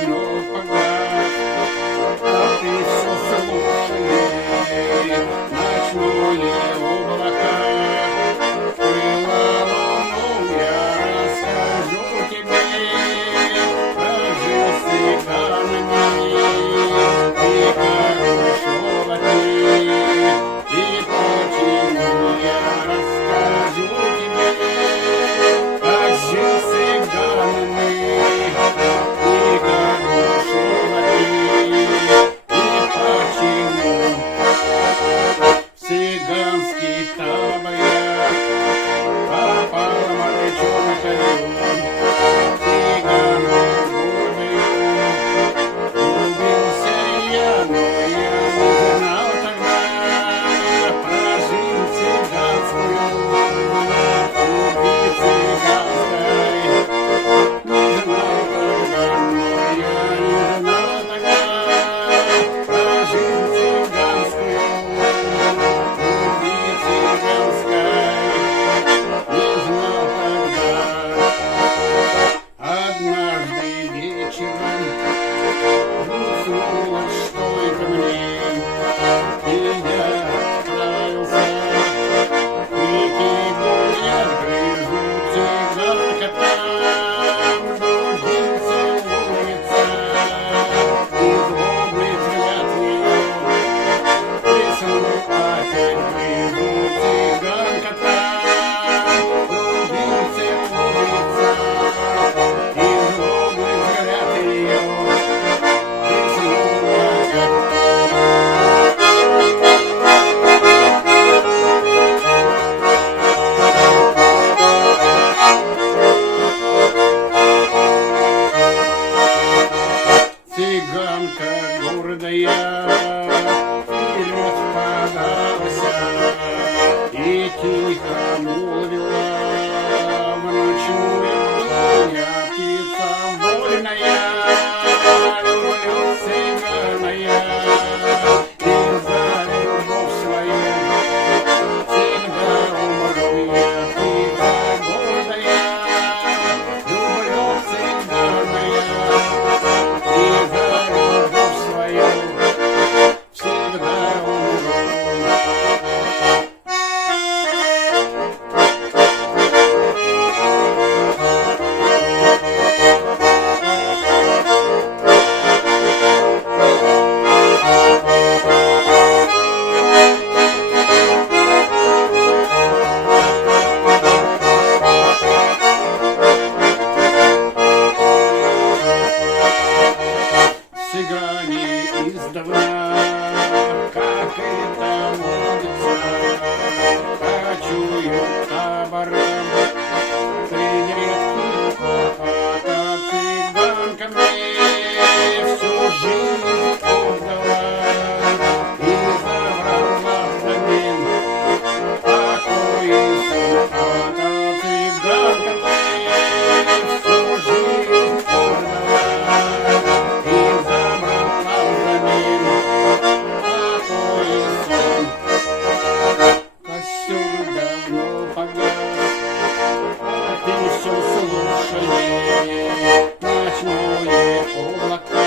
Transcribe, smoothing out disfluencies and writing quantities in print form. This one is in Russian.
давно погас, а ты все слушай ночное облака. Крыла луну, я расскажу тебе про жизнь с цыганами и хорошего ты, и почему я расскажу тебе, как жил с цыганами и хорошего ты, и почему в цыганский табор я попал мальчонкою. Цыганом влюбился я, но я не знал тогда про жизнь цыганскую, любви цыганской. Не знал тогда, но я не знал тогда про жизнь цыганскую, любви цыганской. Не знал тогда. Однажды вечером уснулось что-то мне, и я отправился к реке гулять, грызу цыганка там, другим целуется, и злобный взгляд ее присунул опять, грызу цыганка там, другим целуется, и злобный взгляд ее присунул опять. Цыганка гордая вперед подалась и тихо молвила в ночную я птица вольная, люблю цыгана я, и за любовь свою всегда умру я, птица гордая, люблю цыгана я, и за любовь свою всегда умру. Цыгане издавна, как это водится, кочуют табором среди редких хлопота. Цыганка мне всю жизнь отдала и забрала взамен покой и сон. Цыганка мне всю жизнь отдала и забрала взамен покой и сон. Костер давно погас, а ты все слушай ночное облака.